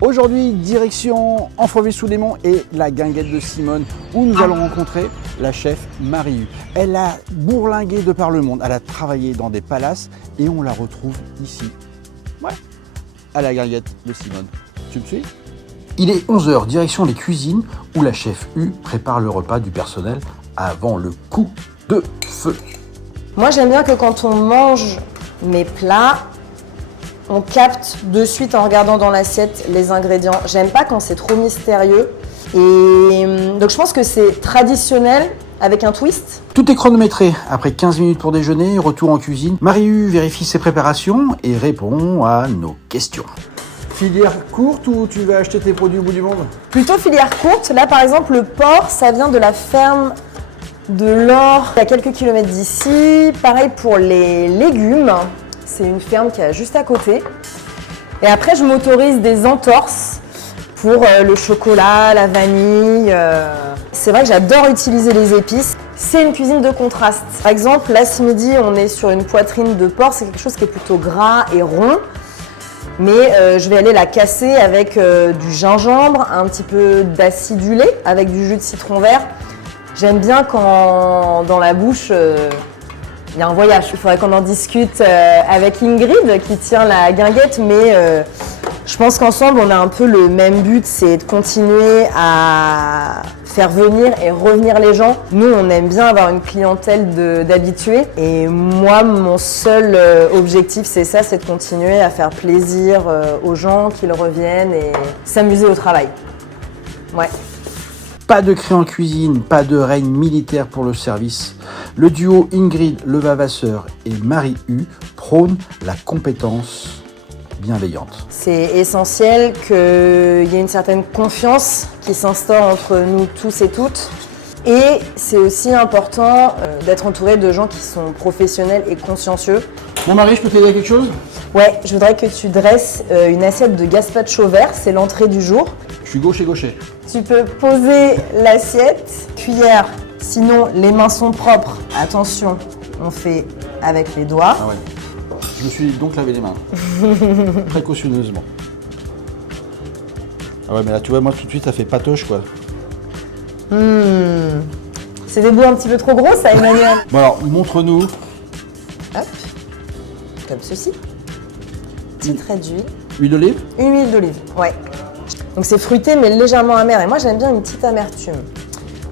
Aujourd'hui, direction Amfreville-sous-Léman et la guinguette de Simone, où nous allons rencontrer la chef Marie-Hu. Elle a bourlingué de par le monde, elle a travaillé dans des palaces et on la retrouve ici, ouais, à la guinguette de Simone. Tu me suis? Il est 11h, direction les cuisines, où la chef Hu prépare le repas du personnel avant le coup de feu. Moi, j'aime bien que quand on mange mes plats, on capte de suite en regardant dans l'assiette les ingrédients. J'aime pas quand c'est trop mystérieux. Et donc je pense que c'est traditionnel avec un twist. Tout est chronométré. Après 15 minutes pour déjeuner, retour en cuisine. Marie-Hu vérifie ses préparations et répond à nos questions. Filière courte ou tu vas acheter tes produits au bout du monde? Plutôt filière courte. Là, par exemple, le porc, ça vient de la ferme de l'Or, à quelques kilomètres d'ici. Pareil pour les légumes. C'est une ferme qui est juste à côté. Et après, je m'autorise des entorses pour le chocolat, la vanille. C'est vrai que j'adore utiliser les épices. C'est une cuisine de contraste. Par exemple, là, ce midi, on est sur une poitrine de porc. C'est quelque chose qui est plutôt gras et rond. Mais je vais aller la casser avec du gingembre, un petit peu d'acidulé, avec du jus de citron vert. J'aime bien quand dans la bouche, il y a un voyage. Il faudrait qu'on en discute avec Ingrid qui tient la guinguette, mais je pense qu'ensemble on a un peu le même but, c'est de continuer à faire venir et revenir les gens. Nous, on aime bien avoir une clientèle d'habitués et moi, mon seul objectif, c'est ça, c'est de continuer à faire plaisir aux gens, qu'ils reviennent et s'amuser au travail. Ouais. Pas de cri en cuisine, pas de règne militaire pour le service. Le duo Ingrid Levavasseur et Marie-Hu prône la compétence bienveillante. C'est essentiel qu'il y ait une certaine confiance qui s'instaure entre nous tous et toutes. Et c'est aussi important d'être entouré de gens qui sont professionnels et consciencieux. Bon Marie, je peux t'aider à quelque chose? Ouais, je voudrais que tu dresses une assiette de gazpacho vert, c'est l'entrée du jour. Je suis gauche et gaucher. Tu peux poser l'assiette, cuillère, sinon les mains sont propres. Attention, on fait avec les doigts. Ah ouais. Je me suis donc lavé les mains. Précautionneusement. Ah ouais, mais là tu vois, moi tout de suite ça fait patoche quoi. C'est des bouts un petit peu trop gros ça, Emmanuel. Bon alors, montre-nous. Hop, comme ceci. Petit trait d'huile. Huile d'olive? Une huile d'olive, ouais. Donc c'est fruité mais légèrement amer et moi j'aime bien une petite amertume.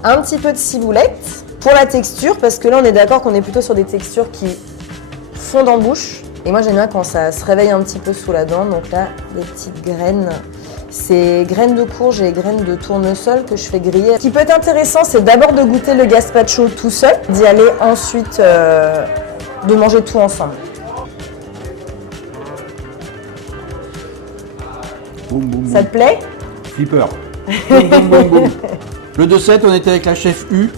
Un petit peu de ciboulette pour la texture parce que là on est d'accord qu'on est plutôt sur des textures qui fondent en bouche. Et moi j'aime bien quand ça se réveille un petit peu sous la dent, donc là des petites graines. C'est graines de courge et graines de tournesol que je fais griller. Ce qui peut être intéressant c'est d'abord de goûter le gazpacho tout seul, d'y aller ensuite de manger tout ensemble. Boum, boum, boum. Ça te plaît? Flipper. Boum, boum, boum, boum. Le 2-7, on était avec la chef Hu.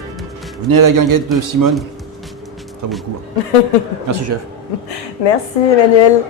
Venez à la guinguette de Simone. Ça vaut le coup. Merci chef. Merci Emmanuel.